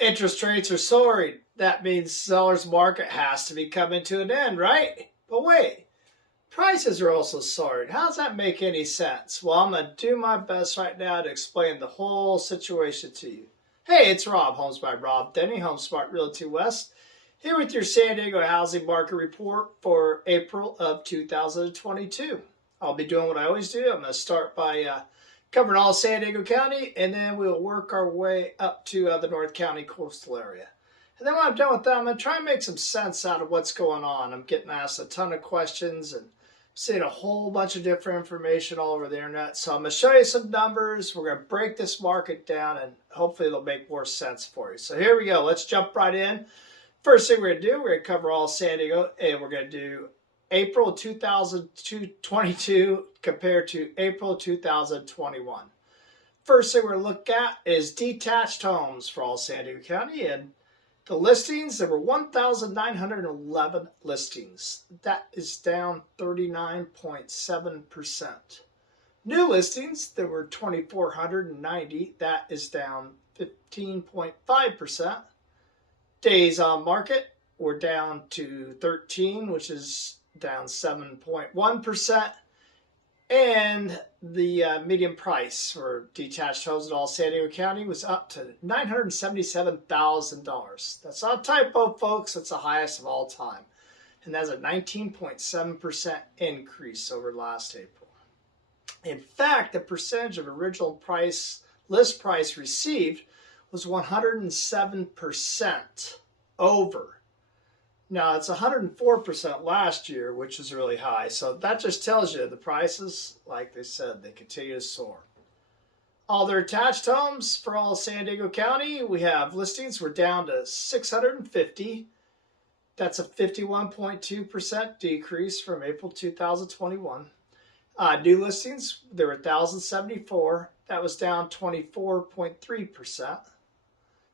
Interest rates are soaring. That means seller's market has to be coming to an end, right? But wait, prices are also soaring. How does that make any sense? Well, I'm going to do my best right now to explain the whole situation to you. Hey, it's Rob, Homes by Rob Denny, HomeSmart Realty West, here with your San Diego housing market report for April of 2022. I'll be doing what I always do. I'm going to start by covering all San Diego County, and then we'll work our way up to the North County coastal area. And then when I'm done with that, I'm going to try and make some sense out of what's going on. I'm getting asked a ton of questions and seeing a whole bunch of different information all over the internet. So I'm going to show you some numbers. We're going to break this market down, and hopefully it'll make more sense for you. So here we go. Let's jump right in. First thing we're going to do, we're going to cover all San Diego, and we're going to do April 2022 compared to April 2021. First thing we're going to look at is detached homes for all San Diego County. And the listings, there were 1,911 listings. That is down 39.7%. New listings, there were 2,490. That is down 15.5%. Days on market were down to 13, which is down 7.1%. And the median price for detached homes in all San Diego County was up to $977,000. That's not a typo, folks. That's the highest of all time. And that's a 19.7% increase over last April. In fact, the percentage of original price, list price received was 107% over. Now, it's 104% last year, which is really high. So that just tells you the prices, like they said, they continue to soar. All their attached homes for all San Diego County, we have listings. We're down to 650. That's a 51.2% decrease from April 2021. New listings, there were 1,074. That was down 24.3%.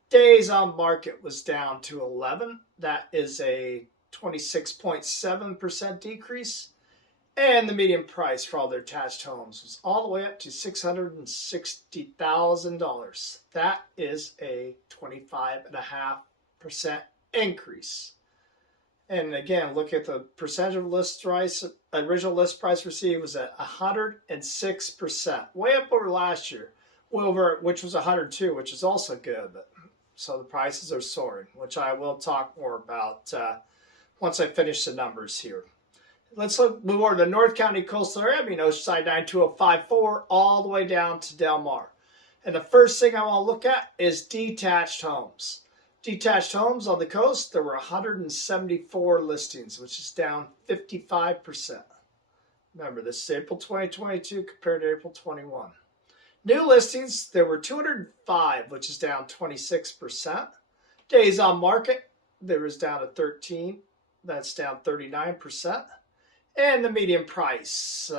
Days on market was down to 11. That is a 26.7% decrease. And the median price for all their attached homes was all the way up to $660,000. That is a 25.5% increase. And again, look at the percentage of list price, original list price received was at 106%, way up over last year, which was 102, which is also good. So the prices are soaring, which I will talk more about once I finish the numbers here. Let's move over to the North County coastal area. I mean, Oceanside 92054 all the way down to Del Mar. And the first thing I want to look at is detached homes. Detached homes on the coast, there were 174 listings, which is down 55%. Remember, this is April 2022 compared to April 21. New listings, there were 205, which is down 26%. Days on market, there was down to 13. That's down 39%. And the median price,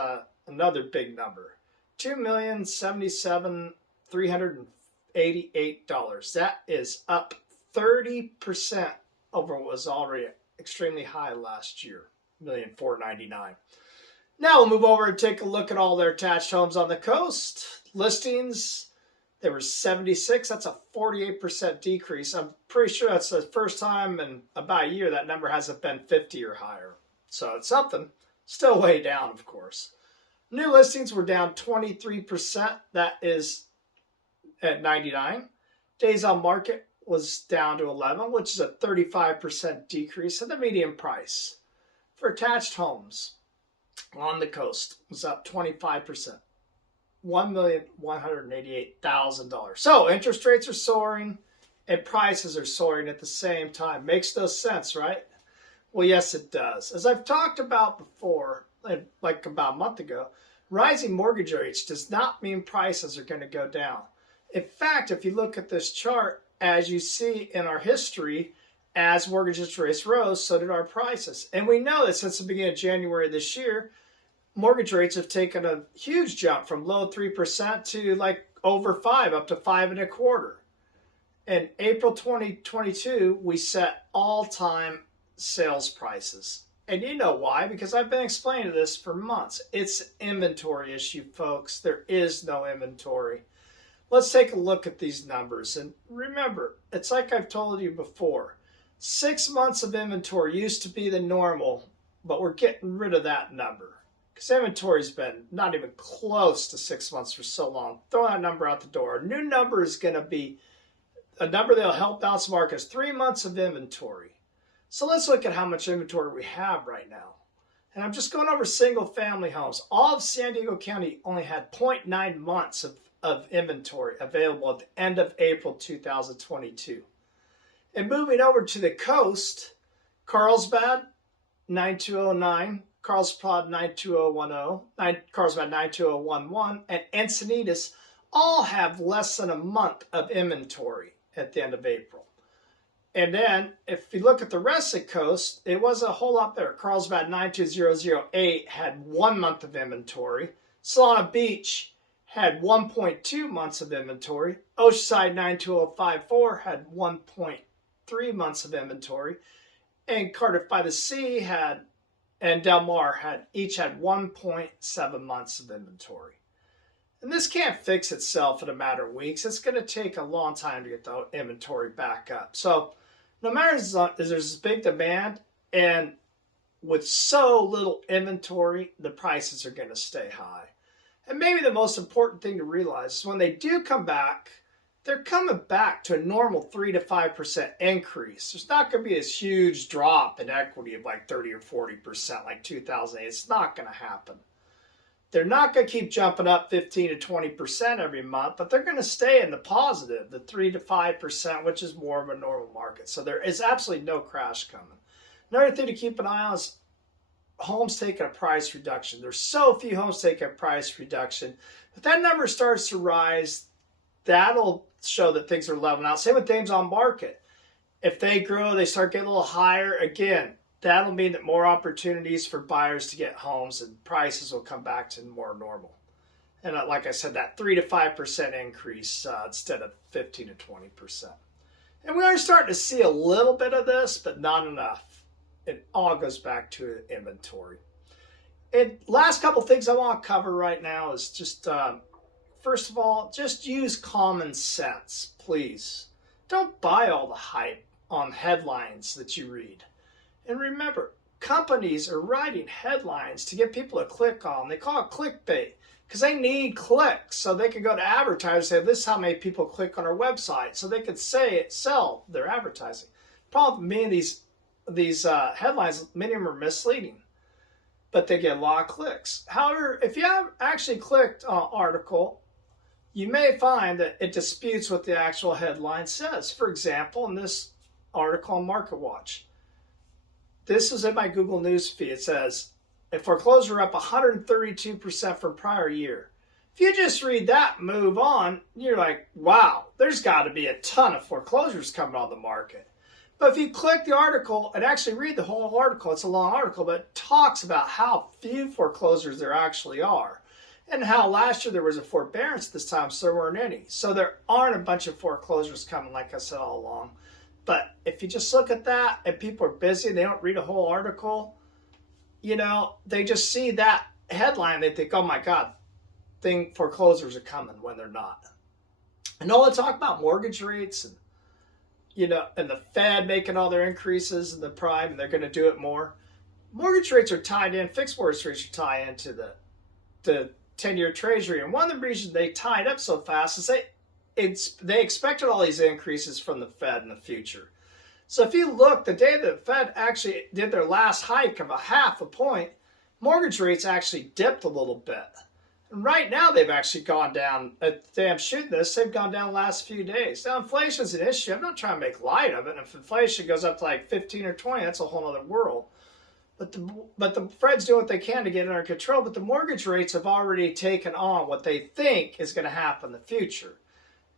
another big number, $2,077,388. That is up 30% over what was already extremely high last year, $1,499,000. Now we'll move over and take a look at all their attached homes on the coast. Listings, there were 76. That's a 48% decrease. I'm pretty sure that's the first time in about a year that number hasn't been 50 or higher. So it's something. Still way down, of course. New listings were down 23%. That is at 99. Days on market was down to 11, which is a 35% decrease. And the median price for attached homes on the coast was up 25%. $1,188,000. So interest rates are soaring and prices are soaring at the same time. Makes no sense, right? Well, yes, it does. As I've talked about before, like about a month ago, rising mortgage rates does not mean prices are going to go down. In fact, if you look at this chart, as you see in our history, as mortgage interest rates rose, so did our prices. And we know that since the beginning of January this year, mortgage rates have taken a huge jump from low 3% to like over 5, up to 5.25. In April 2022, we set all-time sales prices. And you know why? Because I've been explaining this for months. It's an inventory issue, folks. There is no inventory. Let's take a look at these numbers. And remember, it's like I've told you before. 6 months of inventory used to be the normal, but we're getting rid of that number. Because inventory's been not even close to 6 months for so long. Throw that number out the door. A new number is going to be a number that'll help balance markets. 3 months of inventory. So let's look at how much inventory we have right now. And I'm just going over single family homes. All of San Diego County only had 0.9 months of inventory available at the end of April 2022. And moving over to the coast, Carlsbad 92009, Carlsbad 92010, Carlsbad 92011, and Encinitas all have less than a month of inventory at the end of April. And then, if you look at the rest of the coast, it wasn't a whole lot there. Carlsbad 92008 had 1 month of inventory. Solana Beach had 1.2 months of inventory. Oceanside 92054 had 1.3 months of inventory. And Cardiff by the Sea and Del Mar each had 1.7 months of inventory. And this can't fix itself in a matter of weeks. It's going to take a long time to get the inventory back up. So no matter as there's this big demand, and with so little inventory, the prices are going to stay high. And maybe the most important thing to realize is when they do come back, they're coming back to a normal 3 to 5% increase. There's not going to be this huge drop in equity of like 30 or 40% like 2008. It's not going to happen. They're not going to keep jumping up 15 to 20% every month, but they're going to stay in the positive, the 3 to 5%, which is more of a normal market. So there is absolutely no crash coming. Another thing to keep an eye on is homes taking a price reduction. There's so few homes taking a price reduction. If that number starts to rise, that'll show that things are leveling out. Same with things on market. If they grow, they start getting a little higher, again, that'll mean that more opportunities for buyers to get homes and prices will come back to more normal. And like I said, that 3 to 5% increase instead of 15 to 20%. And we are starting to see a little bit of this, but not enough. It all goes back to inventory. And last couple things I want to cover right now is just, first of all, just use common sense, please. Don't buy all the hype on headlines that you read. And remember, companies are writing headlines to get people to click on. They call it clickbait because they need clicks so they can go to advertisers and say, this is how many people click on our website. So they could sell their advertising. Problem with many of these headlines, many of them are misleading, but they get a lot of clicks. However, if you have actually clicked on an article, you may find that it disputes what the actual headline says. For example, in this article on MarketWatch, this is in my Google News feed. It says, if foreclosure up 132% from prior year. If you just read that, move on, you're like, wow, there's got to be a ton of foreclosures coming on the market. But if you click the article and actually read the whole article, it's a long article, but it talks about how few foreclosures there actually are. And how last year there was a forbearance this time, so there weren't any. So there aren't a bunch of foreclosures coming, like I said all along. But if you just look at that and people are busy and they don't read a whole article, they just see that headline. They think, oh my God, foreclosures are coming when they're not. And all the talk about mortgage rates and, and the Fed making all their increases in the prime and they're going to do it more. Mortgage rates are tied in, fixed mortgage rates are tied into the 10-year treasury. And one of the reasons they tied up so fast is they expected all these increases from the Fed in the future. So if you look, the day the Fed actually did their last hike of a half a point, mortgage rates actually dipped a little bit. And right now they've actually gone down, they've gone down the last few days. Now inflation is an issue. I'm not trying to make light of it. And if inflation goes up to like 15 or 20, that's a whole other world. But the Fed's doing what they can to get it under control. But the mortgage rates have already taken on what they think is going to happen in the future.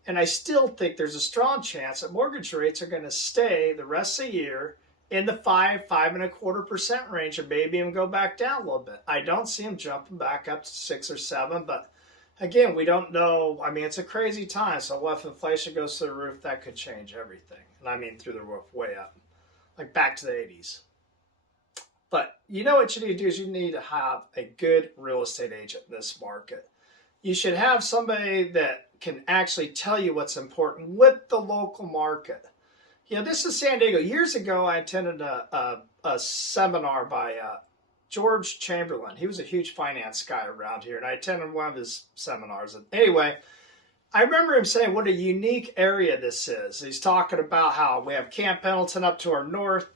And I still think there's a strong chance that mortgage rates are going to stay the rest of the year in the 5.25% range, and maybe even go back down a little bit. I don't see them jumping back up to 6 or 7, but again, we don't know. I mean, it's a crazy time. So what if inflation goes through the roof? That could change everything. And I mean through the roof, way up, like back to the 80s. But what you need to do is you need to have a good real estate agent in this market. You should have somebody that can actually tell you what's important with the local market. This is San Diego. Years ago, I attended a seminar by George Chamberlain. He was a huge finance guy around here, and I attended one of his seminars. And anyway, I remember him saying what a unique area this is. He's talking about how we have Camp Pendleton up to our north,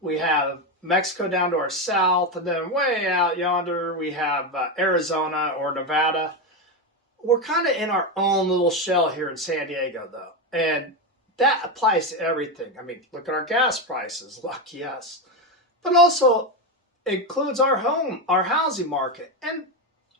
we have Mexico down to our south, and then way out yonder we have Arizona or Nevada. We're kind of in our own little shell here in San Diego, though, and that applies to everything. I mean, look at our gas prices. Lucky us. But also includes our housing market. And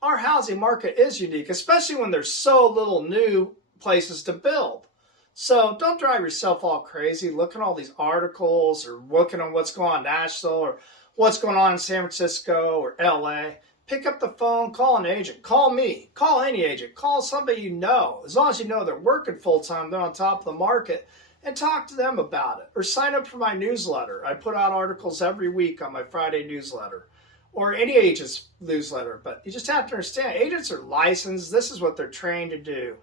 our housing market is unique, especially when there's so little new places to build. So don't drive yourself all crazy looking at all these articles or looking on what's going on in Nashville or what's going on in San Francisco or LA. Pick up the phone, call an agent, call me, call any agent, call somebody you know. As long as you know they're working full time, they're on top of the market, and talk to them about it. Or sign up for my newsletter. I put out articles every week on my Friday newsletter, or any agent's newsletter. But you just have to understand, agents are licensed. This is what they're trained to do.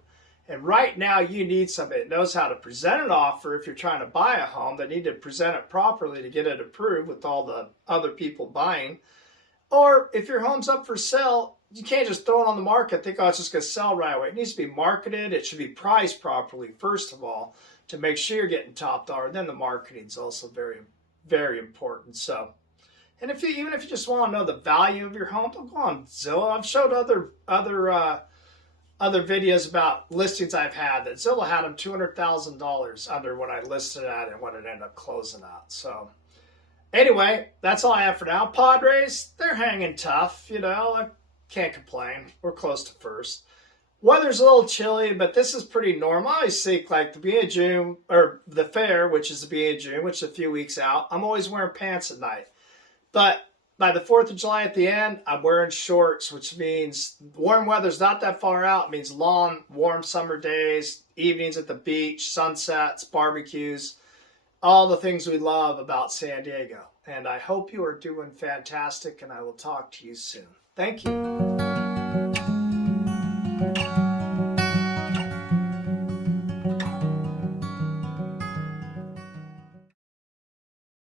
And right now you need somebody that knows how to present an offer. If you're trying to buy a home, they need to present it properly to get it approved with all the other people buying. Or if your home's up for sale, you can't just throw it on the market and think, oh, it's just going to sell right away. It needs to be marketed. It should be priced properly, first of all, to make sure you're getting top dollar. Then the marketing is also very, very important. So, and even if you just want to know the value of your home, don't go on Zillow. I've showed other videos about listings I've had that Zillow had them $200,000 under what I listed at and what it ended up closing at. So anyway, that's all I have for now. Padres, they're hanging tough. I can't complain. We're close to first. Weather's a little chilly, but this is pretty normal. I always think like the beginning of June, or the fair, which is the beginning of June, which is a few weeks out, I'm always wearing pants at night. But by the 4th of July at the end, I'm wearing shorts, which means warm weather's not that far out. It means long, warm summer days, evenings at the beach, sunsets, barbecues, all the things we love about San Diego. And I hope you are doing fantastic, and I will talk to you soon. Thank you.